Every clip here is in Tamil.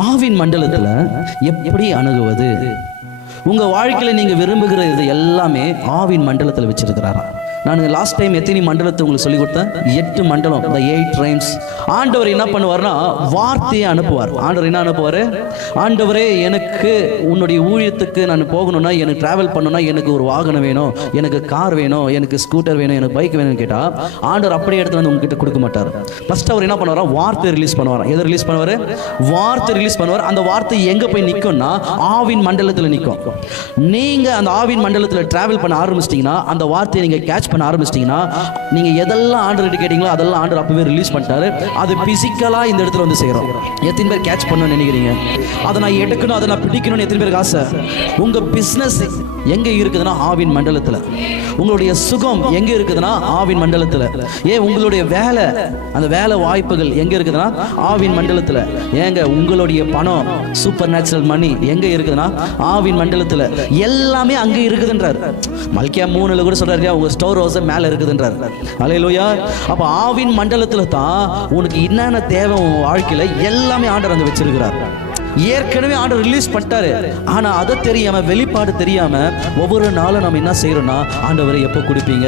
ஆவின் மண்டலத்துல எப்படி அணுகுவது? உங்க வாழ்க்கையில நீங்க விரும்புகிற இது எல்லாமே ஆவின் மண்டலத்துல வச்சிருக்கிறாராம் நான் லாஸ்ட் டைம் எத்தனை மண்டலத்தை உங்களுக்கு சொல்லி கொடுத்தேன்? எட்டு மண்டலம் த எயிட் ரைம்ஸ் ஆண்டவர் என்ன பண்ணுவார்னா வார்த்தையை அனுப்புவார். ஆண்டவர் என்ன அனுப்புவார்? ஆண்டவரே எனக்கு உன்னுடைய ஊழியத்துக்கு நான் போகணும்னா எனக்கு டிராவல் பண்ணணும்னா எனக்கு ஒரு வாகனம் வேணும் எனக்கு கார் வேணும் எனக்கு ஸ்கூட்டர் வேணும் எனக்கு பைக் வேணும்னு கேட்டால் ஆண்டவர் அப்படியே எடுத்து வந்து உங்ககிட்ட கொடுக்க மாட்டார். ஃபர்ஸ்ட் அவர் என்ன பண்ணுவாரா? வார்த்தை ரிலீஸ் பண்ணுவார்? எதை ரிலீஸ் பண்ணுவார்? வார்த்தை ரிலீஸ் பண்ணுவார். அந்த வார்த்தை எங்கே போய் நிற்கும்னா ஆவின் மண்டலத்தில் நிற்கும் நீங்கள் அந்த ஆவின் மண்டலத்தில் டிராவல் பண்ண ஆரம்பிச்சிட்டிங்கன்னா அந்த வார்த்தையை நீங்கள் கேட்ச் பண்ண ஆரம்பிச்சிட்டிங்கன்னா நீங்கள் எதெல்லாம் ஆண்டர்கிட்ட கேட்டிங்களோ அதெல்லாம் ஆண்டர் அப்பவே ரிலீஸ் பண்ணிட்டாரு. அது பிசிக்கலாக இந்த இடத்துல வந்து செய்கிறோம் எத்தனை பேர் கேட்ச் பண்ணணும்னு நினைக்கிறீங்க? அதை நான் எடுக்கணும் அதை நான் பிடிக்கணும்னு எத்தனை பேருக்கு ஆசை? உங்கள் பிஸ்னஸ் எங்கே இருக்குதுன்னா ஆவின் மண்டலத்தில். உங்களுடைய சுகம் எங்கே இருக்குதுன்னா ஆவின் மண்டலத்தில். ஏன் உங்களுடைய வேலை அந்த வேலை வாய்ப்புகள் எங்கே இருக்குதுன்னா ஆவின் மண்டலத்தில். ஏங்க உங்களுடைய பணம் சூப்பர் நேச்சுரல் மணி எங்கே இருக்குதுன்னா ஆவின் மண்டலத்தில். எல்லாமே அங்கே இருக்குதுன்றார். மல்கியா மூணுல கூட சொல்றாரு உங்கள் உங்க ஸ்டோர் ஹவுஸ் மேலே இருக்குதுன்றார். அலையிலோயா. அப்போ ஆவின் மண்டலத்தில் தான் உனக்கு என்னென்ன தேவை உன் வாழ்க்கையில் எல்லாமே ஆண்டர் அங்கே வச்சிருக்கிறார். ஏற்கனவே ஆண்டர் ரிலீஸ் பண்ணிட்டாரு. ஆனா அதை தெரியாம வெளிப்பாடு தெரியாம ஒவ்வொரு நாளும் நம்ம என்ன செய்யறோம்னா ஆண்டவரை எப்போ கொடுப்பீங்க?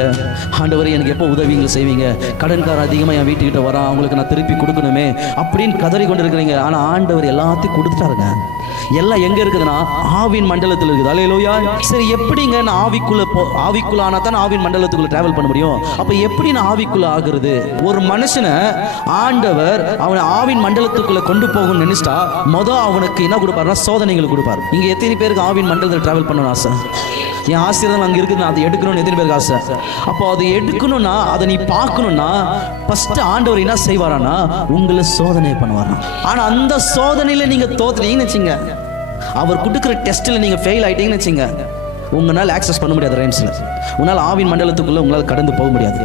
ஆண்டவரை எனக்கு எப்போ உதவிங்களை செய்வீங்க? கடன்கார அதிகமாக என் வீட்டுக்கிட்ட வரான் அவங்களுக்கு நான் திருப்பி கொடுக்கணுமே அப்படின்னு கதறி கொண்டு இருக்கிறீங்க ஆனால் ஆண்டவர் எல்லாத்தையும் கொடுத்துட்டாருங்க. எல்லாம் எங்க இருக்குதுன்னா ஆவின் மண்டலத்தில் இருக்குது. அலையிலோயா சரி எப்படிங்க நான் ஆவிக்குள்ள போ ஆவிக்குள்ள ஆனா தான் ஆவின் மண்டலத்துக்குள்ள டிராவல் பண்ண முடியும்? அப்ப எப்படி நான் ஆவிக்குள்ள ஆகுறது? ஒரு மனுஷனை ஆண்டவர் அவனை ஆவின் மண்டலத்துக்குள்ள கொண்டு போகணும்னு நினைச்சிட்டா மொதல் அவனுக்கு என்ன கொடுப்பாருன்னா சோதனைகள் கொடுப்பாரு. இங்க எத்தனை பேருக்கு ஆவின் மண்டலத்தில் டிராவல் பண்ணணும் ஆசை? என் ஆசீர்வாதம் அங்கே இருக்குது நான் அதை எடுக்கணும்னு எத்தனை பேருக்கு ஆசை? அப்போ அதை எடுக்கணும்னா அதை நீ பார்க்கணும்னா ஃபர்ஸ்ட் ஆண்டவர் என்ன செய்வாரானா உங்களை சோதனை பண்ணுவாராம். ஆனா அந்த சோதனையில நீங்க தோத்துனீங்கன்னு வச்சுங்க. அவர் கொடுக்குற டெஸ்ட்டில் நீங்க ஃபெயில் ஆயிட்டீங்கன்னு வச்சுங்க. உங்களால் ஆக்சஸ் பண்ண முடியாது ரைம்ஸில் உங்களால் ஆவின் மண்டலத்துக்குள்ள உங்களால் கடந்து போக முடியாது.